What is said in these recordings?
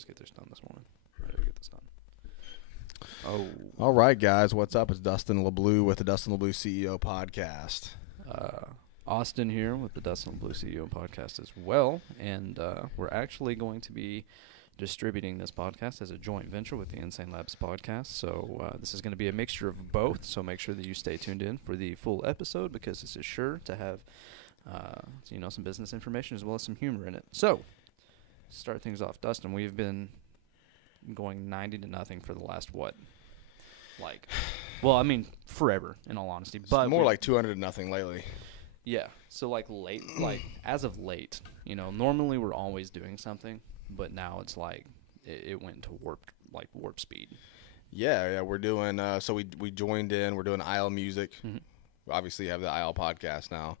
let's get this done this morning. Ready to get this done. Oh. All right, guys. What's up? It's Dustin LeBleu with the Dustin LeBleu CEO podcast. Austin here with the Dustin LeBleu CEO podcast as well. And we're actually going to be distributing this podcast as a joint venture with the Insane Labz podcast. So this is going to be a mixture of both. So make sure that you stay tuned in for the full episode, because this is sure to have some business information as well as some humor in it. So start things off. Dustin, we've been going 90-0 for the last forever, in all honesty. But it's more like 200-0 lately. Yeah. So as of late, normally we're always doing something, but now it's like it went to warp speed. Yeah, we're doing so we joined in, we're doing IL music. Mm-hmm. Obviously you have the IL podcast now.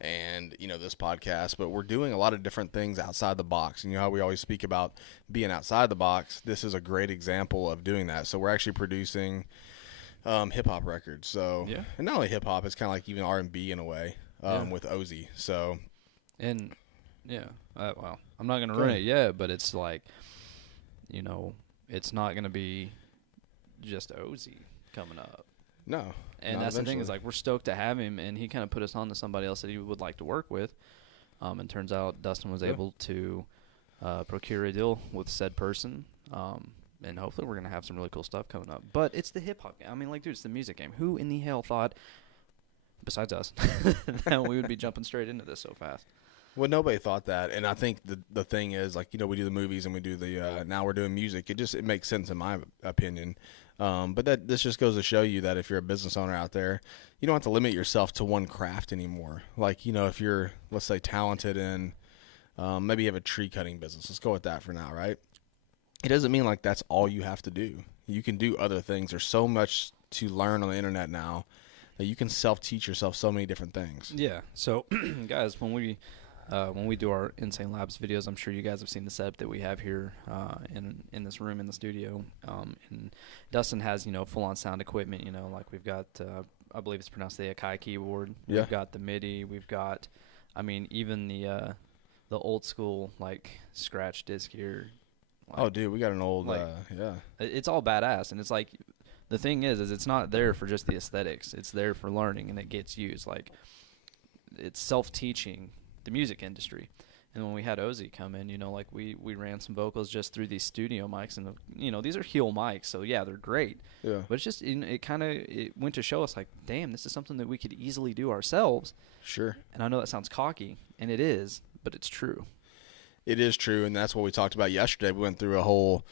And, this podcast, but we're doing a lot of different things outside the box. And how we always speak about being outside the box. This is a great example of doing that. So we're actually producing hip-hop records. So, yeah. And not only hip-hop, it's kind of like even R&B in a way with Ozzy. So, and, yeah, I'm not going to ruin it yet, but it's like, it's not going to be just Ozzy coming up. No. And that's the thing is, we're stoked to have him, and he kind of put us on to somebody else that he would like to work with. And turns out Dustin was able to procure a deal with said person. And hopefully we're going to have some really cool stuff coming up. But it's the hip-hop game. I mean, dude, it's the music game. Who in the hell thought, besides us, that we would be jumping straight into this so fast? Well, nobody thought that. And I think the thing is, we do the movies and we do the now we're doing music. It makes sense in my opinion. But this just goes to show you that if you're a business owner out there, you don't have to limit yourself to one craft anymore. If you're, let's say, talented in maybe you have a tree cutting business. Let's go with that for now, right? It doesn't mean that's all you have to do. You can do other things. There's so much to learn on the internet now that you can self-teach yourself so many different things. Yeah. So, guys, when we do our Insane Labz videos, I'm sure you guys have seen the setup that we have here in this room in the studio. And Dustin has, full-on sound equipment. We've got, I believe it's pronounced the Akai keyboard. Yeah. We've got the MIDI. We've got, even the old school scratch disc here. Oh, dude, we got an old, yeah. It's all badass, and it's the thing is it's not there for just the aesthetics. It's there for learning, and it gets used. It's self-teaching the music industry. And when we had Ozzy come in, we ran some vocals just through these studio mics, and these are heel mics, so yeah, they're great. Yeah. But it's just it went to show us damn, this is something that we could easily do ourselves. Sure. And I know that sounds cocky, and it is, but it's true. It is true, and that's what we talked about yesterday. We went through a whole,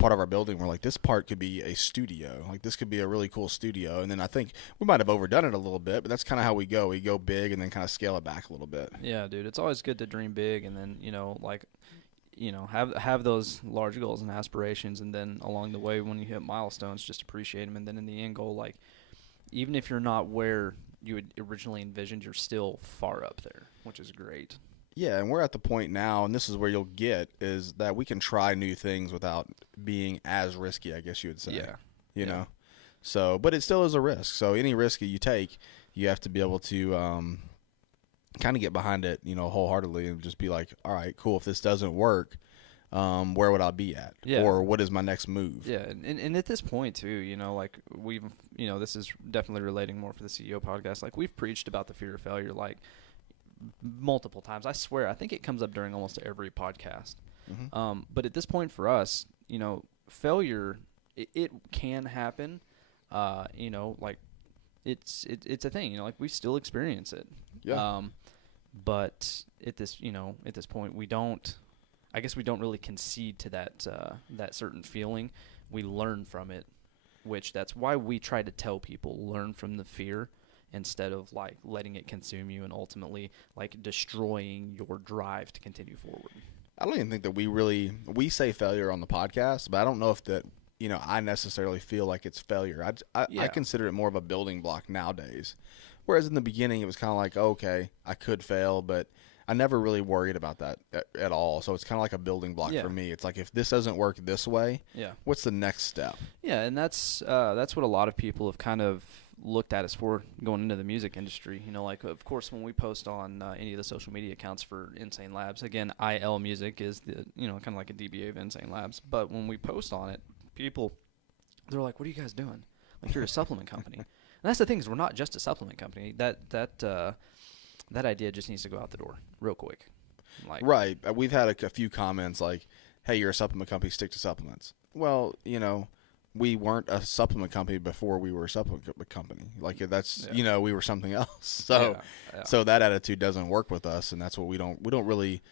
part of our building. We're this part could be a studio. This could be a really cool studio. And then I think we might have overdone it a little bit, but that's kind of how we go. We go big and then kind of scale it back a little bit. Yeah, dude. It's always good to dream big and then, have those large goals and aspirations. And then along the way, when you hit milestones, just appreciate them. And then in the end goal, even if you're not where you had originally envisioned, you're still far up there, which is great. Yeah, and we're at the point now, and this is where you'll get, is that we can try new things without being as risky, I guess you would say. Yeah. You know? So, but it still is a risk. So any risk that you take, you have to be able to kind of get behind it, wholeheartely and just be all right, cool, if this doesn't work, where would I be at? Yeah. Or what is my next move? Yeah, and at this point, too, we've, this is definitely relating more for the CEO podcast. We've preached about the fear of failure, multiple times. I swear, I think it comes up during almost every podcast. Mm-hmm. But at this point for us, failure, it can happen. It's a thing. We still experience it. Yeah. But at this point, we don't really concede to that certain feeling. We learn from it, which that's why we try to tell people, learn from the fear, instead of letting it consume you and ultimately destroying your drive to continue forward. I don't even think that we say failure on the podcast, but I don't know if that, I necessarily feel like it's failure. I consider it more of a building block nowadays. Whereas in the beginning it was kind of okay, I could fail, but I never really worried about that at all. So it's kind of a building block for me. It's if this doesn't work this way, what's the next step? Yeah, and that's what a lot of people have kind of looked at us for going into the music industry. You know, like, of course, when we post on any of the social media accounts for Insane Labz, again, IL Music is the, you know, kind of like a DBA of Insane Labz. But when we post on it, people, they're like, what are you guys doing? Like, you're a supplement company. And that's the thing, is we're not just a supplement company. That idea just needs to go out the door real quick. Like, right. We've had a few comments like, hey, you're a supplement company, stick to supplements. Well, you know, we weren't a supplement company before we were a supplement company. Like, that's, you know, we were something else. So, so that attitude doesn't work with us, and that's what we don't really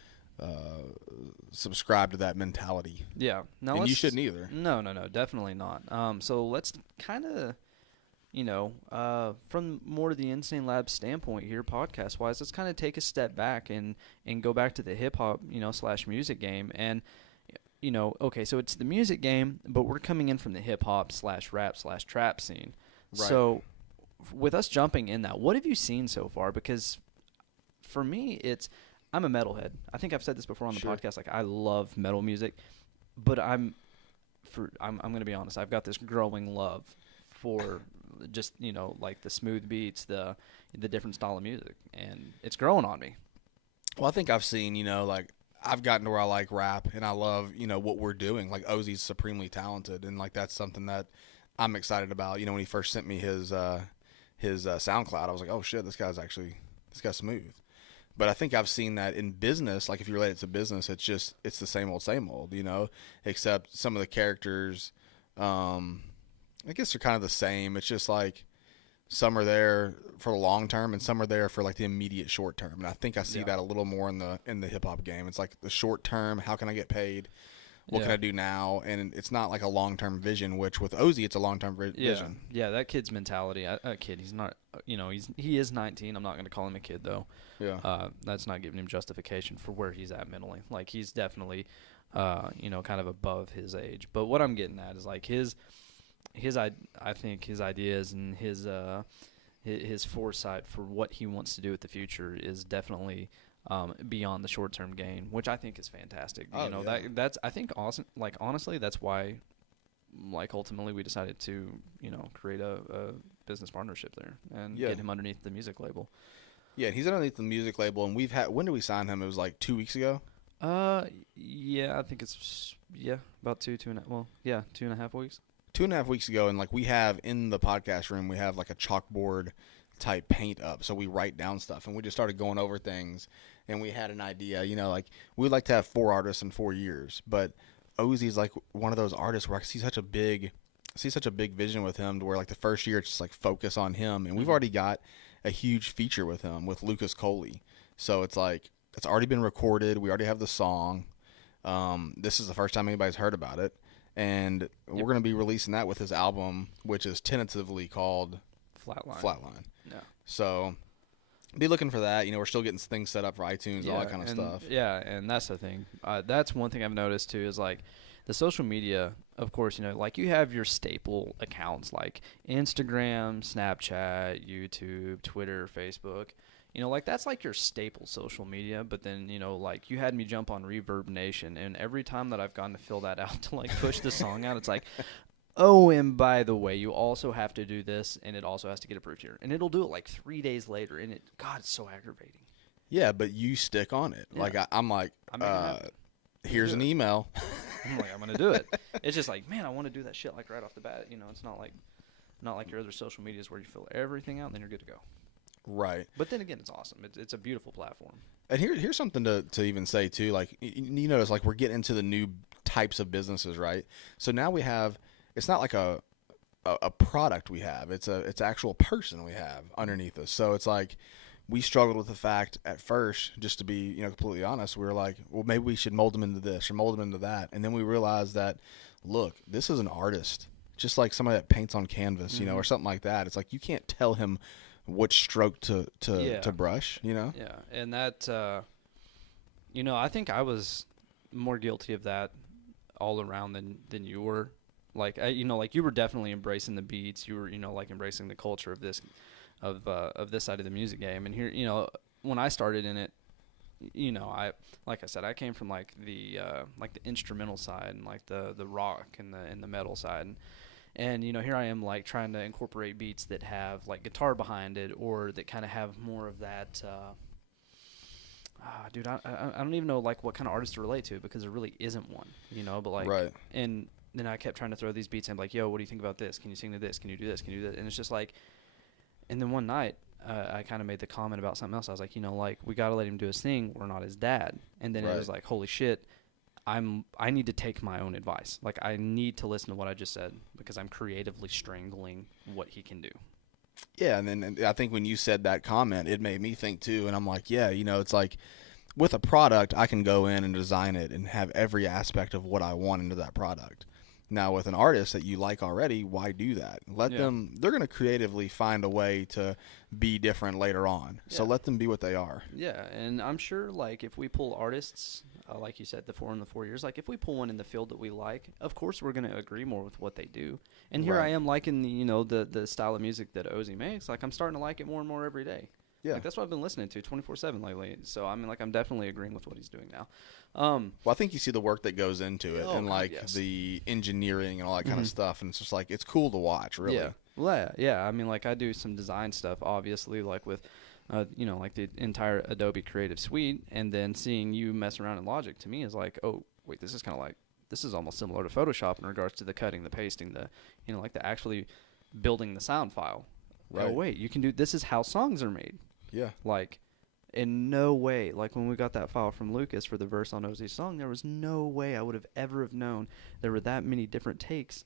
subscribe to that mentality. Yeah. No, and you shouldn't either. No, definitely not. So let's kind of, you know, from more the Insane Labz standpoint here, podcast-wise, let's kind of take a step back and go back to the hip-hop, you know, / music game. And, you know, okay, so it's the music game, but we're coming in from the hip-hop / rap / trap scene. Right. So with us jumping in that, what have you seen so far? Because for me, I'm a metalhead. I think I've said this before on the podcast. Like, I love metal music, but I'm going to be honest. I've got this growing love for just, you know, like the smooth beats, the different style of music, and it's growing on me. Well, I think I've seen, you know, like, I've gotten to where I like rap, and I love, you know, what we're doing. Like, Ozzy's supremely talented, and, like, that's something that I'm excited about. You know, when he first sent me his SoundCloud, I was like, oh, shit, this guy's smooth. But I think I've seen that in business. Like, if you relate it to business, it's the same old, you know, except some of the characters, I guess they're kind of the same. It's just like some are there for the long term and some are there for like the immediate short term. And I think I see that a little more in the hip hop game. It's like the short term, how can I get paid? What can I do now? And it's not like a long term vision, which with Ozzy, it's a long term vision. Yeah, that kid's mentality. A kid, he's not, you know, he is 19. I'm not going to call him a kid though. Yeah. That's not giving him justification for where he's at mentally. Like, he's definitely, you know, kind of above his age. But what I'm getting at is like I think his ideas and his foresight for what he wants to do with the future is definitely beyond the short-term gain, which I think is fantastic. Oh, you know, that's I think awesome. Like, honestly, that's why, like, ultimately we decided to, you know, create a business partnership there and get him underneath the music label. Yeah, he's underneath the music label, and when did we sign him? It was like 2 weeks ago. Yeah, I think it's about 2.5 weeks. 2.5 weeks ago, and like we have in the podcast room, we have like a chalkboard type paint up, so we write down stuff, and we just started going over things, and we had an idea, you know, like we'd like to have 4 artists in 4 years, but Ozzy's like one of those artists where I see such a big vision with him to where like the first year it's just like focus on him, and we've already got a huge feature with him with Lucas Coley, so it's like it's already been recorded, we already have the song. This is the first time anybody's heard about it. And we're going to be releasing that with his album, which is tentatively called Flatline. Yeah. So be looking for that. You know, we're still getting things set up for iTunes, all that kind of stuff. Yeah, and that's the thing. That's one thing I've noticed, too, is, like, the social media, of course, you know, like, you have your staple accounts like Instagram, Snapchat, YouTube, Twitter, Facebook. You know, like, that's like your staple social media, but then, you know, like, you had me jump on Reverb Nation, and every time that I've gone to fill that out to, like, push the song out, it's like, oh, and by the way, you also have to do this, and it also has to get approved here. And it'll do it, like, 3 days later, and God, it's so aggravating. Yeah, but you stick on it. Yeah. Like, I'm like, here's an email. I'm like, I'm going to do it. It's just like, man, I want to do that shit, like, right off the bat. You know, it's not like your other social medias where you fill everything out, and then you're good to go. Right. But then again, it's awesome. It's a beautiful platform. And here's something to even say, too. Like, you notice, like, we're getting into the new types of businesses, right? So now we have, it's not like a product we have. It's actual person we have underneath us. So it's like we struggled with the fact at first, just to be, you know, completely honest, we were like, well, maybe we should mold them into this or mold them into that. And then we realized that, look, this is an artist, just like somebody that paints on canvas, you know, or something like that. It's like you can't tell him what stroke to brush, you know? Yeah, and that, you know, I think I was more guilty of that all around than you were. Like, you know, like you were definitely embracing the beats. You were, you know, like embracing the culture of this side of the music game. And here, you know, when I started in it, you know, like I said, I came from like the instrumental side and like the rock and the metal side. And, here I am, like, trying to incorporate beats that have, like, guitar behind it, or that kind of have more of that, dude, I don't even know, like, what kind of artist to relate to, because there really isn't one, but, like, Right. and then I kept trying to throw these beats in, like, yo, what do you think about this? Can you sing to this? Can you do this? Can you do that? And it's just like, and then one night, I kind of made the comment about something else. I was like, like, we got to let him do his thing. We're not his dad. And then it was like, holy shit, I need to take my own advice. Like, I need to listen to what I just said, because I'm creatively strangling what he can do. Yeah, and then I think when you said that comment, it made me think too. And I'm like, yeah, it's like with a product, I can go in and design it and have every aspect of what I want into that product. Now, with an artist that you like already, why do that? Let them. They're going to creatively find a way to be different later on. Yeah. So let them be what they are. Yeah, and I'm sure, like, if we pull artists, like you said, the 4 years, like, if we pull one in the field that we like, of course we're going to agree more with what they do. And here I am liking the style of music that Ozzy makes. Like, I'm starting to like it more and more every day. Yeah, like, that's what I've been listening to 24/7 lately. So I mean, like, I'm definitely agreeing with what he's doing now. Well, I think you see the work that goes into it, and like the engineering and all that kind of stuff, and it's just like it's cool to watch, really. Yeah, well, yeah. I mean, like, I do some design stuff, obviously, like with, like the entire Adobe Creative Suite, and then seeing you mess around in Logic to me is like, oh wait, this is kind of like, this is almost similar to Photoshop in regards to the cutting, the pasting, the like the actually building the sound file. Right. Oh wait, you can do, this is how songs are made. Yeah. Like, in no way, like when we got that file from Lucas for the verse on Ozzy's song, there was no way I would have ever have known there were that many different takes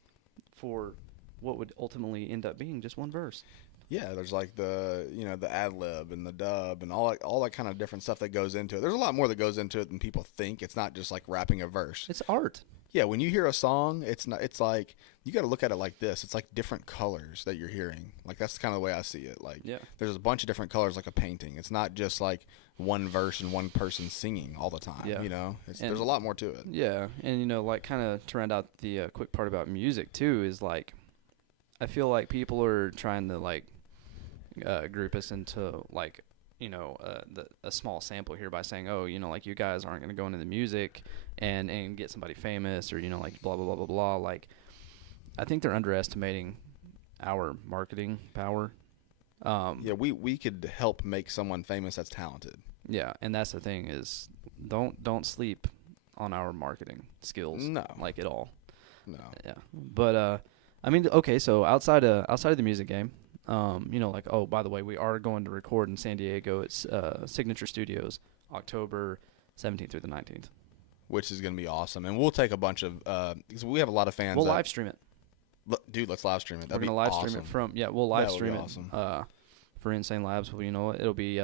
for what would ultimately end up being just one verse. Yeah, there's like the ad lib and the dub and all that kind of different stuff that goes into it. There's a lot more that goes into it than people think. It's not just like rapping a verse. It's art. Yeah, when you hear a song, it's like you got to look at it like this. It's like different colors that you're hearing. Like, that's kind of the way I see it. Like, there's a bunch of different colors, like a painting. It's not just like one verse and one person singing all the time. Yeah. There's a lot more to it. Yeah, and like, kind of to round out the quick part about music too is, like, I feel like people are trying to, like, group us into, like, a small sample here by saying, oh, like, you guys aren't going to go into the music and get somebody famous, or, like, blah, blah, blah, blah, blah. Like, I think they're underestimating our marketing power. Yeah, we could help make someone famous that's talented. Yeah, and that's the thing is, don't sleep on our marketing skills. No. Like, at all. No. Yeah. But, I mean, okay, so outside of the music game, like, oh, by the way, we are going to record in San Diego. It's Signature Studios, October 17th through the 19th. Which is going to be awesome. And we'll take a bunch of because we have a lot of fans. We'll live stream it. Dude, let's live stream it. We're going to live stream it from, we'll live stream it for Insane Labz. Well, it'll be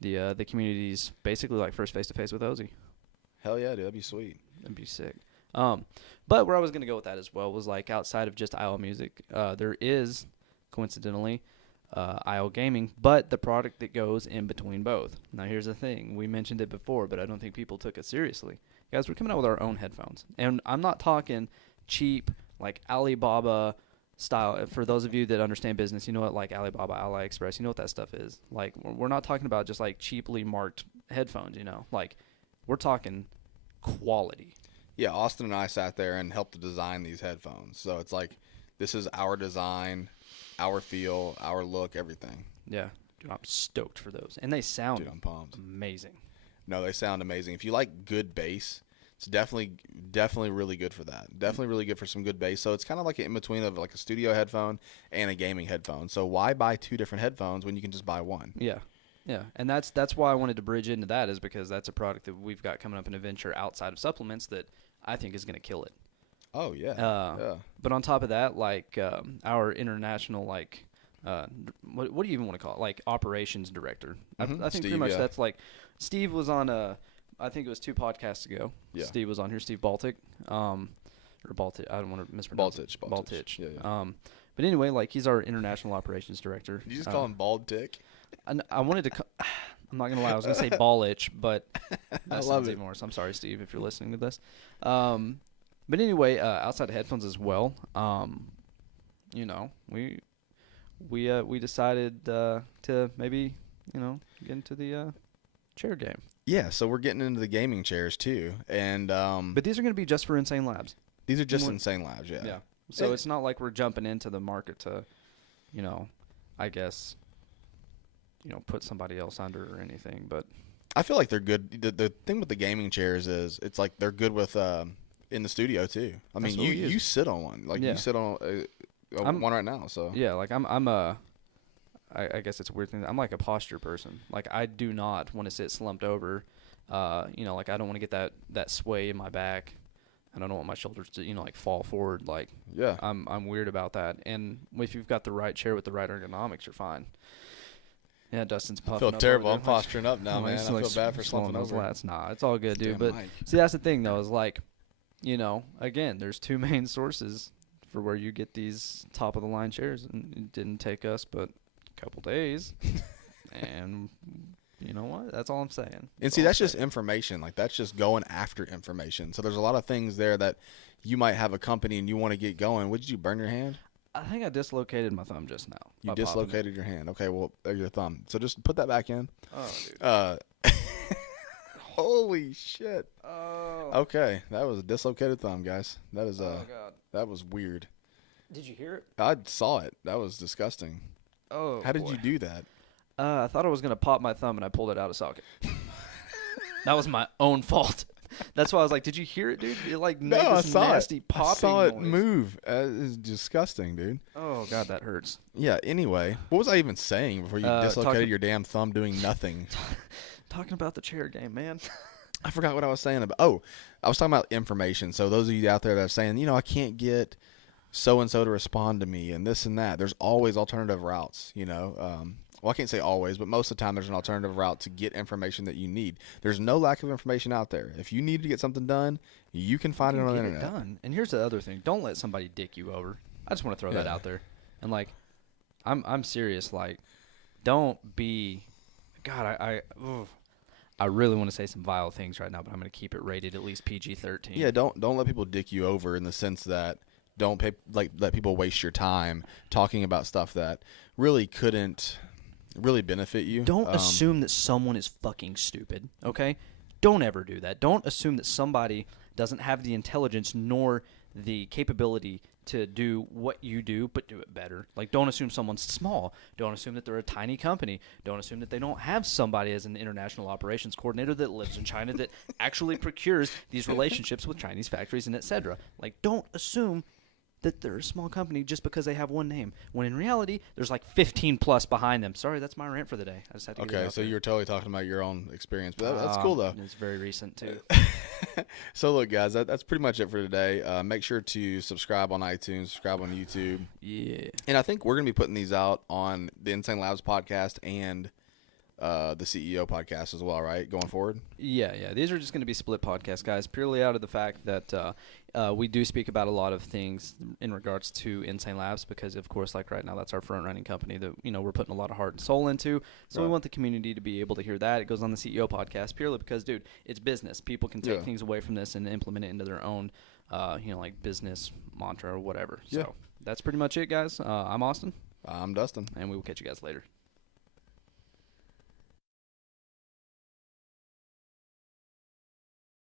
the community's basically like first face-to-face with Ozzy. Hell yeah, dude. That'd be sweet. That'd be sick. But where I was going to go with that as well was, like, outside of just IL Music, there is, coincidentally, IL Gaming, but the product that goes in between both. Now, here's the thing. We mentioned it before, but I don't think people took it seriously. Guys, we're coming out with our own headphones. And I'm not talking cheap, like Alibaba style. For those of you that understand business, you know what, like Alibaba, AliExpress, you know what that stuff is. Like, we're not talking about just, like, cheaply marked headphones, Like, we're talking quality. Yeah, Austin and I sat there and helped to design these headphones. So it's like, this is our design, our feel, our look, everything. Yeah. Dude, I'm stoked for those. And they sound I'm pumped. Amazing. No, they sound amazing. If you like good bass, it's definitely really good for that. Definitely really good for some good bass. So it's kind of like an in-between of like a studio headphone and a gaming headphone. So why buy two different headphones when you can just buy one? Yeah. Yeah, and that's why I wanted to bridge into that, is because that's a product that we've got coming up in a venture outside of supplements that I think is going to kill it. Oh, yeah. Yeah. But on top of that, like, our international, like, what do you even want to call it? Like, operations director. Mm-hmm. I think Steve, pretty much that's like, Steve was on I think it was 2 podcasts ago. Yeah. Steve was on here, Steve Baltic. Or Baltic, I don't want to mispronounce it. Baltich. Yeah. But anyway, like, he's our international operations director. Did you just call him Bald Tick? I wanted to. I'm not gonna lie. I was gonna say ball itch, but that sounds even worse. I'm sorry, Steve, if you're listening to this. But anyway, outside of headphones as well, we decided to maybe get into the chair game. Yeah, so we're getting into the gaming chairs too, and but these are gonna be just for Insane Labz. These are just Insane Labz, yeah. Yeah. So it's not like we're jumping into the market to, I guess, put somebody else under or anything. But I feel like they're good. The thing with the gaming chairs is it's like they're good with in the studio too. I mean, you sit on one. Like you sit on one right now. So yeah, like I guess it's a weird thing. I'm like a posture person. Like I do not want to sit slumped over. Like I don't want to get that sway in my back. And I don't want my shoulders to, like fall forward. Like, yeah, I'm weird about that. And if you've got the right chair with the right ergonomics, you're fine. Yeah, Dustin's puffing. I feel up terrible. over I'm posturing up now, man. I feel bad for slumping those over. lats. Nah, it's all good, dude. Damn, But Mike. see, that's the thing, though, is like, again, there's two main sources for where you get these top of the line chairs, and it didn't take us but a couple days, and. You know what? That's all I'm saying. And see, that's just information. Like, that's just going after information. So there's a lot of things there that you might have a company and you want to get going. What, did you burn your hand? I think I dislocated my thumb just now. You dislocated your hand. Okay, well, there's your thumb. So just put that back in. Oh, dude. Holy shit. Oh. Okay, that was a dislocated thumb, guys. That is Oh, God. that was weird. Did you hear it? I saw it. That was disgusting. Oh, How did you do that? I thought I was going to pop my thumb, and I pulled it out of socket. That was my own fault. That's why I was like, did you hear it, dude? It made this nasty popping I saw it noise. move. It's disgusting, dude. Oh, God, that hurts. Yeah, anyway. What was I even saying before you dislocated your damn thumb doing nothing? Talking about the chair game, man. I forgot what I was saying about. Oh, I was talking about information. So those of you out there that are saying, I can't get so-and-so to respond to me and this and that, there's always alternative routes, Well, I can't say always, but most of the time there's an alternative route to get information that you need. There's no lack of information out there. If you need to get something done, you can find it on the internet. Done. And here's the other thing. Don't let somebody dick you over. I just want to throw that out there. And, I'm serious. Don't be – God, I really want to say some vile things right now, but I'm going to keep it rated at least PG-13. Yeah, don't let people dick you over in the sense that don't let people waste your time talking about stuff that really couldn't – really benefit you. Don't assume that someone is fucking stupid, okay? Don't ever do that. Don't assume that somebody doesn't have the intelligence nor the capability to do what you do, but do it better. Don't assume someone's small. Don't assume that they're a tiny company. Don't assume that they don't have somebody as an international operations coordinator that lives in China that actually procures these relationships with Chinese factories and et cetera. Don't assume that they're a small company just because they have one name, when in reality, there's 15 plus behind them. Sorry, that's my rant for the day. I just had to get it out so there. you were totally talking about your own experience, but that's cool, though. It's very recent, too. So, look, guys, that's pretty much it for today. Make sure to subscribe on iTunes, subscribe on YouTube. Yeah. And I think we're going to be putting these out on the Insane Labz podcast and the CEO podcast as well, right, going forward? Yeah. These are just going to be split podcasts, guys, purely out of the fact that we do speak about a lot of things in regards to Insane Labz because, of course, right now, that's our front-running company that, we're putting a lot of heart and soul into. So we want the community to be able to hear that. It goes on the CEO podcast purely because, dude, it's business. People can take things away from this and implement it into their own, business mantra or whatever. So that's pretty much it, guys. I'm Austin. I'm Dustin. And we will catch you guys later.